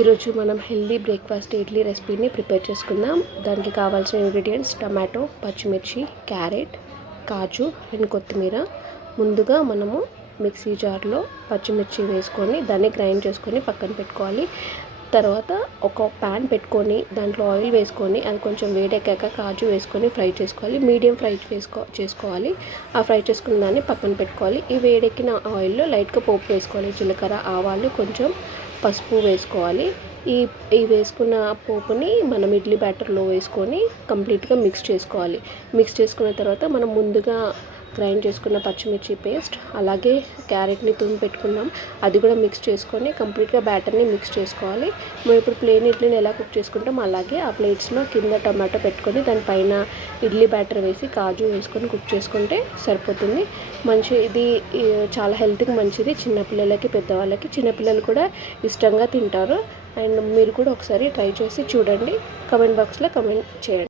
ఈరోజు మనం healthy breakfast idli రెసిపీని ప్రిపేర్ చేసుకుందాం. దానికి కావాల్సిన ఇంగ్రీడియంట్స్ టమాటో, పచ్చిమిర్చి, క్యారెట్, కాజు అండ్ కొత్తిమీర. ముందుగా మనము మిక్సీ జార్లో పచ్చిమిర్చి వేసుకొని దాన్ని గ్రైండ్ చేసుకొని పక్కన పెట్టుకోవాలి. తర్వాత ఒక ప్యాన్ పెట్టుకొని దాంట్లో ఆయిల్ వేసుకొని అది కొంచెం వేడెక్కాక కాజు వేసుకొని ఫ్రై చేసుకోవాలి. మీడియం ఫ్రై చేసుకోవాలి. ఆ ఫ్రై చేసుకున్న దాన్ని పక్కన పెట్టుకోవాలి. ఈ వేడెక్కిన ఆయిల్లో లైట్గా పోపు వేసుకోవాలి. జీలకర్ర, ఆవాలు, కొంచెం పసుపు వేసుకోవాలి. ఈ వేసుకున్న పోపుని మనం ఇడ్లీ బ్యాటర్లో వేసుకొని కంప్లీట్గా మిక్స్ చేసుకోవాలి. మిక్స్ చేసుకున్న తర్వాత మనం ముందుగా గ్రైండ్ చేసుకున్న పచ్చిమిర్చి పేస్ట్, అలాగే క్యారెట్ని తురిమి పెట్టుకున్నాం, అది కూడా మిక్స్ చేసుకొని కంప్లీట్గా బ్యాటర్ని మిక్స్ చేసుకోవాలి. మనం ఇప్పుడు ప్లేన్ ఇడ్లీని ఎలా కుక్ చేసుకుంటాం అలాగే ఆ ప్లేట్స్లో కింద టమాటో పెట్టుకొని దానిపైన ఇడ్లీ బ్యాటర్ వేసి కాజు వేసుకొని కుక్ చేసుకుంటే సరిపోతుంది. ఇది చాలా హెల్త్కి మంచిది. చిన్నపిల్లలకి, పెద్దవాళ్ళకి, చిన్నపిల్లలు కూడా ఇష్టంగా తింటారు. అండ్ మీరు కూడా ఒకసారి ట్రై చేసి చూడండి. కమెంట్ బాక్స్లో కమెంట్ చేయండి.